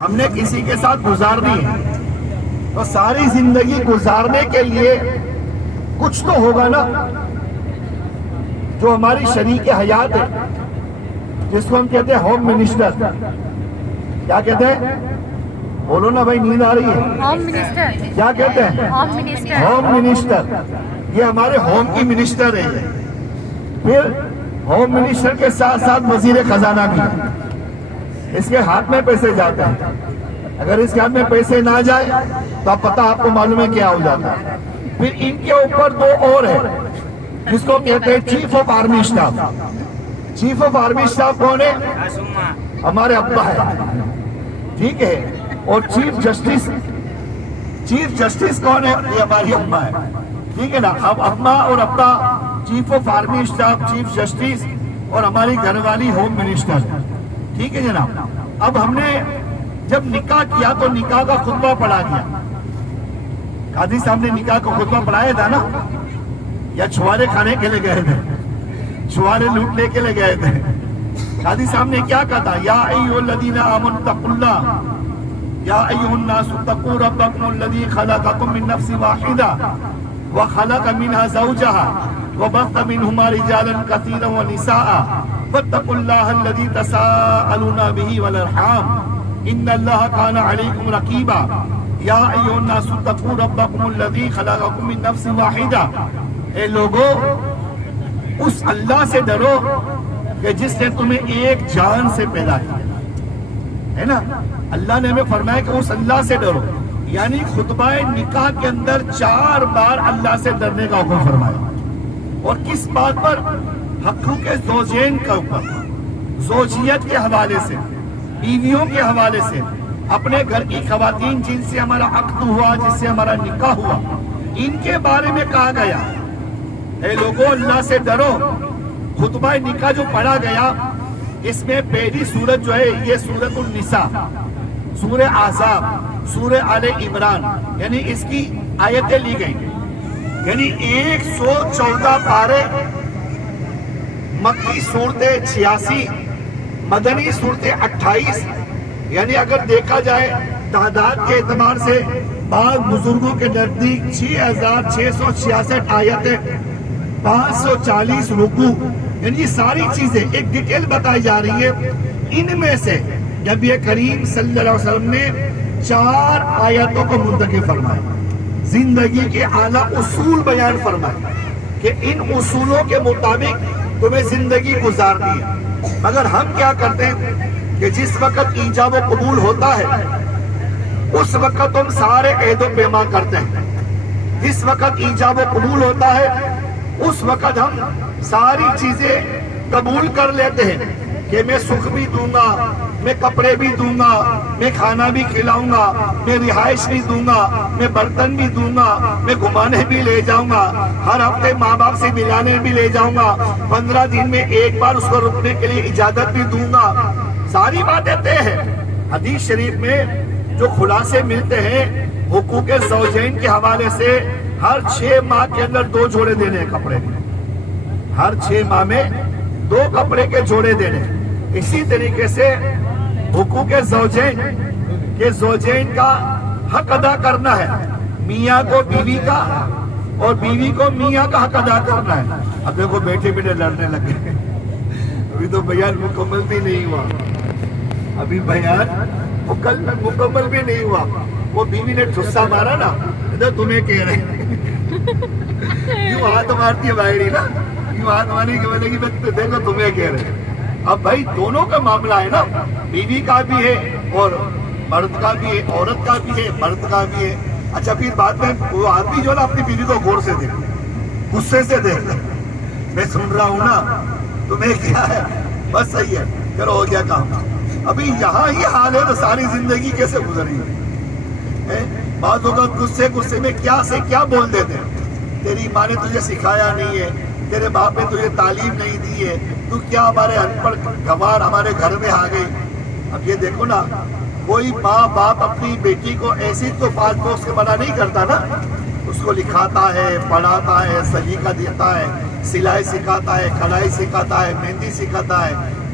ہم نے کسی کے ساتھ گزارنی ہے تو ساری زندگی گزارنے کے لیے کچھ تو ہوگا نا جو ہماری شریک حیات ہے، جس کو ہم کہتے ہیں ہوم منسٹر. کیا کہتے ہیں؟ بولو نا بھائی، نیند آ رہی ہے. Home minister. کیا کہتے ہیں؟ Home minister. Home minister. یہ ہمارے ہوم کی منسٹر ہے. پھر ہوم منسٹر کے ساتھ ساتھ وزیر خزانہ بھی ہے. اس کے ہاتھ میں پیسے جاتے ہیں. اگر اس کے ہاتھ میں پیسے نہ جائے تو اب پتہ آپ کو معلوم ہے کیا ہو جاتا ہے. پھر ان کے اوپر دو اور ہے جس کو کہتے ہیں chief of army staff. Chief of army staff کون ہے؟ ہمارے ابا ہے. ٹھیک ہے. اور چیف جسٹس کون ہے؟ یہ ہماری اماں ہے. ٹھیک ہے نا. اب اماں اور ابا chief of army staff, chief justice, اور ہماری گھر والی ہوم منسٹر. ٹھیک ہے جناب. اب ہم نے جب نکاح کیا تو نکاح کا خطبہ پڑھا دیا. قاضی صاحب نے نکاح کا خطبہ پڑھایا تھا نا، یا چھوارے کھانے کے لیے گئے تھے؟ چھوارے لوٹنے کے لیے گئے تھے. قاضی صاحب نے کیا کہا تھا؟ یا ایھا الذین آمنوا اتقوا اللہ، یا ایھا الناس اتقوا ربکم الذی خلقکم من نفس واحدہ وخلق منها زوجها وبث منهما رجالا كثيرا ونساء واتقوا الله الذي تساءلون به والارحام ان الله كان عليكم رقيبا یا ایھا الناس اتقوا ربکم الذی خلقکم من نفس واحدہ. اے لوگو، اس اللہ سے ڈرو کہ جس نے تمہیں ایک جان سے پیدا کیا ہے نا. اللہ نے ہمیں فرمایا کہ اس اللہ سے ڈرو. یعنی خطبہ نکاح کے اندر 4 بار اللہ سے ڈرنے کا حکم فرمایا. اور کس بات پر؟ حقوق زوجین کا اوپر، زوجیت کے حوالے سے، بیویوں کے حوالے سے، اپنے گھر کی خواتین جن سے ہمارا عقد ہوا، جس سے ہمارا نکاح ہوا، ان کے بارے میں کہا گیا اے لوگو اللہ سے ڈرو. خطبہ نکاح جو پڑھا گیا، اس میں پہلی سورت جو ہے یہ سورت النساء، سورہ احزاب، سورہ آل عمران، یعنی اس کی آیتیں لی گئی. یعنی 114 پارے، مکی صورتیں 86، مدنی صورتیں 28. یعنی اگر دیکھا جائے تعداد کے اعتبار سے بعض بزرگوں کے نزدیک 6666 آیتیں، 540 رکوع. یعنی یہ ساری چیزیں ایک ڈیٹیل بتائی جا رہی ہے. ان میں سے نبی کریم صلی اللہ علیہ وسلم نے 4 آیتوں کو منتخب فرمایا، زندگی کے اعلیٰ اصول بیان فرمائے کہ ان اصولوں کے مطابق تمہیں زندگی گزارنی ہے. مگر ہم کیا کرتے ہیں کہ جس وقت ایجاب و قبول ہوتا ہے اس وقت ہم سارے عہد و پیما کرتے ہیں. جس وقت ایجاب و قبول ہوتا ہے اس وقت ہم ساری چیزیں قبول کر لیتے ہیں کہ میں سکھ بھی دوں گا، میں کپڑے بھی دوں گا، میں کھانا بھی کھلاؤں گا، میں رہائش بھی دوں گا، میں برتن بھی دوں گا، میں گھمانے بھی لے جاؤں گا، ہر ہفتے ماں باپ سے ملانے بھی لے جاؤں گا، 15 دن میں ایک بار اس کو رکنے کے لیے اجازت بھی دوں گا. ساری باتیں طے ہیں. حدیث شریف میں جو خلاصے ملتے ہیں حقوق زوجین کے حوالے سے، ہر 6 ماہ کے اندر 2 جوڑے دینے کپڑے کے، ہر 6 ماہ میں 2 کپڑے کے جوڑے دینے. اسی طریقے سے حقوق زوجین کہ زوجین کا حق ادا کرنا ہے، میاں کو بیوی کا اور بیوی کو میاں کا حق ادا کرنا ہے. اب دیکھو بیٹھے بیٹھے لڑنے لگے. ابھی تو بیان مکمل بھی نہیں ہوا، ابھی بیان مکمل بھی نہیں ہوا. وہ بیوی نے ٹھسا مارا نا، تمہیں کہہ رہے یوں ہاتھ مارتی ہے بائری نا، یوں ہاتھ مارنے کے بولے کہ دیکھو تمہیں کہہ رہے. اب بھائی دونوں کا معاملہ ہے نا، بیوی کا بھی ہے اور مرد کا بھی ہے، عورت کا بھی ہے، مرد کا بھی ہے. اچھا پھر بعد میں وہ آدمی جو نا اپنی بیوی کو غور سے دیکھ، غصے سے دیکھ، میں سن رہا ہوں نا تمہیں کیا ہے، بس صحیح ہے کرو ہو گیا کام. ابھی یہاں یہ حال ہے تو ساری زندگی کیسے گزری ہے. بعض اوقات غصے میں کیا سے کیا بول دیتے ہیں. تیری ماں نے تجھے سکھایا نہیں ہے، تیرے باپ نے تجھے تعلیم نہیں دی ہے، تو کیا ہمارے ان پڑھ گوار ہمارے گھر میں آ گئی. اب یہ دیکھو نا، کوئی ماں باپ اپنی بیٹی کو ایسی تو فاس پوس کے منع نہیں کرتا نا، اس کو لکھاتا ہے، پڑھاتا ہے، سلیقہ دیتا ہے، سلائی سکھاتا ہے، کڑھائی سکھاتا ہے، مہندی سکھاتا ہے،